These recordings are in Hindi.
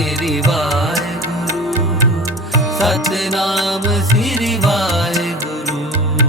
ਸਿਰਿਵਾਏ ਗੁਰੂ ਸਤਨਾਮ ਸਿਰਿਵਾਏ ਗੁਰੂ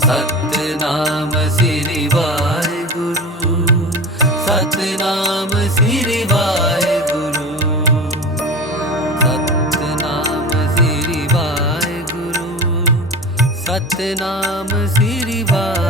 ਸਤਨਾਮ ਸਿਰਿਵਾਏ ਗੁਰੂ ਸਤਨਾਮ ਸਿਰਿਵਾਏ ਸਤਨਾਮ ਸਿਰਿਵਾਏ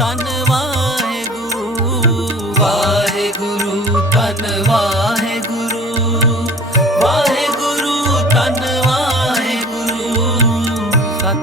धनवा गुरु गुरु धन्यवाद